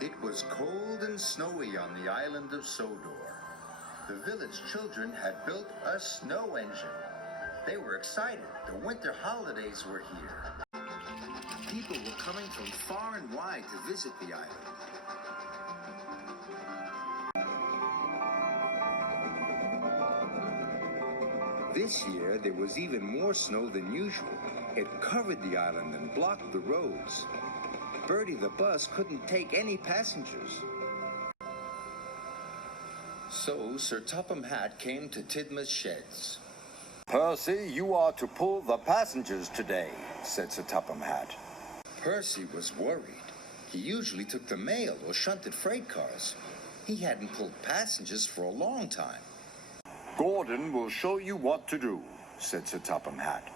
It was cold and snowy on the island of Sodor. The village children had built a snow engine. They were excited. The winter holidays were here. People were coming from far and wide to visit the island. This year, there was even more snow than usual. It covered the island and blocked the roads. Bertie the bus couldn't take any passengers. So Sir Topham Hatt came to Tidmouth's sheds. "Percy, you are to pull the passengers today," said Sir Topham Hatt. Percy was worried. He usually took the mail or shunted freight cars. He hadn't pulled passengers for a long time. "Gordon will show you what to do," said Sir Topham Hatt,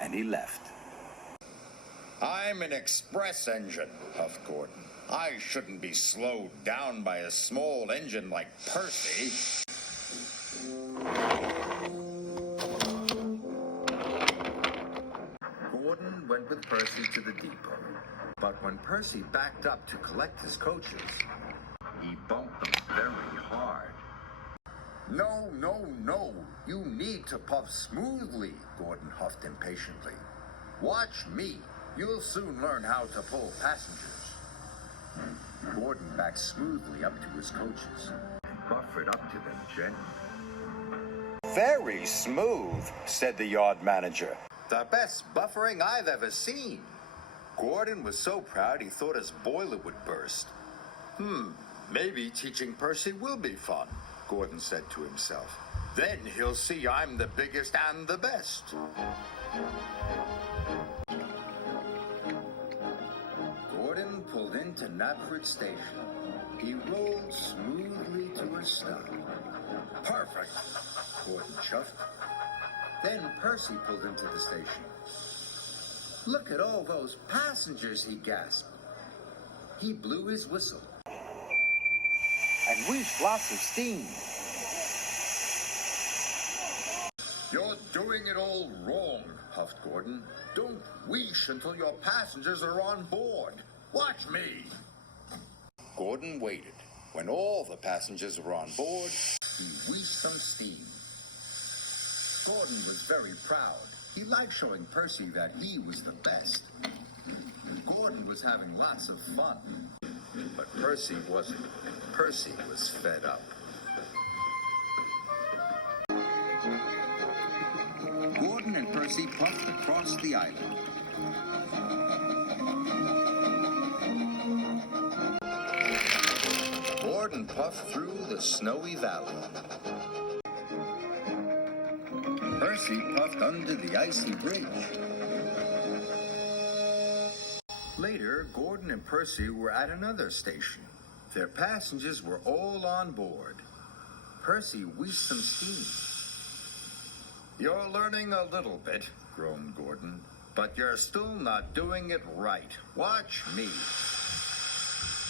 and he left. "I'm an express engine," huffed Gordon. "I shouldn't be slowed down by a small engine like Percy." Gordon went with Percy to the depot. But when Percy backed up to collect his coaches, he bumped them very hard. "No, no, no. You need to puff smoothly," Gordon huffed impatiently. "Watch me. You'll soon learn how to pull passengers." Gordon backed smoothly up to his coaches and buffered up to them gently. "Very smooth," said the yard manager. "The best buffering I've ever seen." Gordon was so proud he thought his boiler would burst. Maybe teaching Percy will be fun, Gordon said to himself. Then he'll see I'm the biggest and the best. Gordon pulled into Knapford Station. He rolled smoothly to a stop. "Perfect," Gordon chuffed. Then Percy pulled into the station. "Look at all those passengers," he gasped. He blew his whistle. "And we've lots of steam." "You're doing it all wrong," huffed Gordon. "Don't wheesh until your passengers are on board. Watch me." Gordon waited. When all the passengers were on board, he wheeshed some steam. Gordon was very proud. He liked showing Percy that he was the best. Gordon was having lots of fun. But Percy wasn't. Percy was fed up. Gordon and Percy puffed across the island. Gordon puffed through the snowy valley. Percy puffed under the icy bridge. Later, Gordon and Percy were at another station. Their passengers were all on board. Percy wheezed some steam. "You're learning a little bit," groaned Gordon, "but you're still not doing it right. Watch me."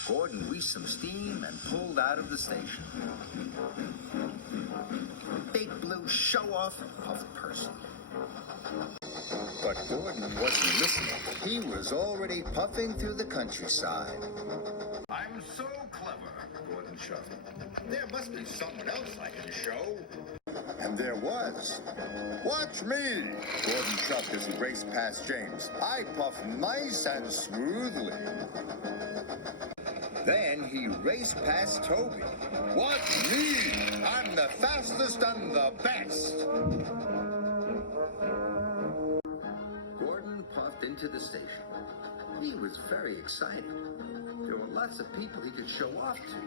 Gordon wheezed some steam and pulled out of the station. "Big blue show-off," puffed Percy. But Gordon wasn't listening. He was already puffing through the countryside. "I'm so clever," Gordon shouted. "There must be someone else I can show." And there was. "Watch me," Gordon chuffed as he raced past James. "I puff nice and smoothly." Then he raced past Toby. "Watch me! I'm the fastest and the best." Gordon puffed into the station. He was very excited. There were lots of people he could show off to.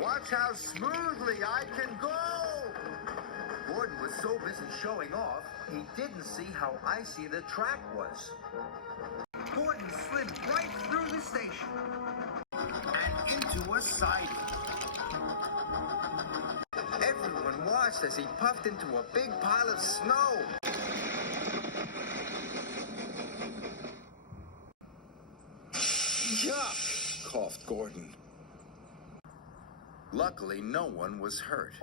"Watch how smoothly I can go!" Gordon was so busy showing off, he didn't see how icy the track was. Gordon slid right through the station and into a siding. Everyone watched as he puffed into a big pile of snow. "Yuck!" coughed Gordon. Luckily, no one was hurt.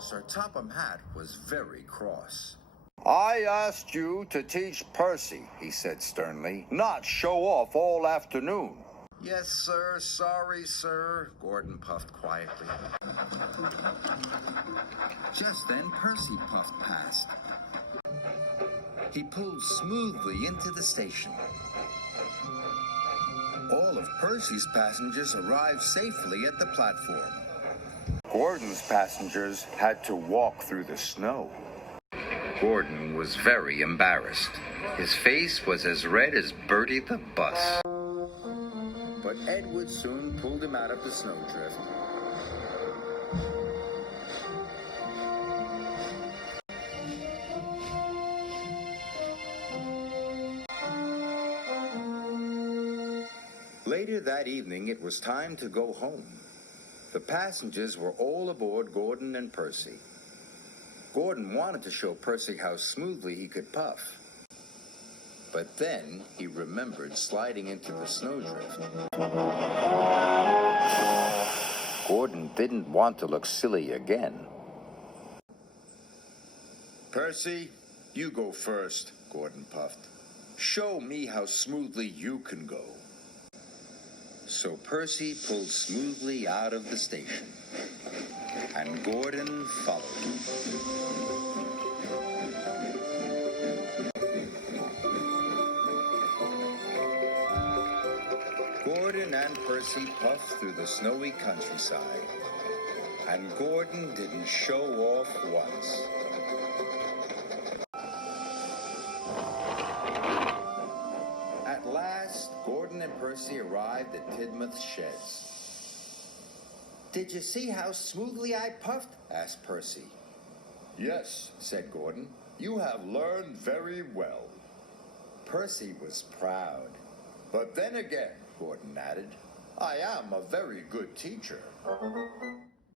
Sir Topham Hatt was very cross. I asked you to teach Percy, he said sternly, not show off all afternoon. Yes, sir. Sorry, sir, Gordon puffed quietly. Just then, Percy puffed past. He pulled smoothly into the station. All of Percy's passengers arrived safely at the platform. Gordon's passengers had to walk through the snow. Gordon was very embarrassed. His face was as red as Bertie the bus. But Edward soon pulled him out of the snowdrift. Later that evening, it was time to go home. The passengers were all aboard Gordon and Percy. Gordon wanted to show Percy how smoothly he could puff. But then he remembered sliding into the snowdrift. Gordon didn't want to look silly again. Percy, you go first, Gordon puffed. Show me how smoothly you can go. So Percy pulled smoothly out of the station, and Gordon followed him. Gordon and Percy puffed through the snowy countryside, and Gordon didn't show off once. At last, Gordon and Percy arrived at Tidmouth's sheds. "Did you see how smoothly I puffed?" asked Percy. "Yes," said Gordon. "You have learned very well." Percy was proud. "But then again," Gordon added, "I am a very good teacher."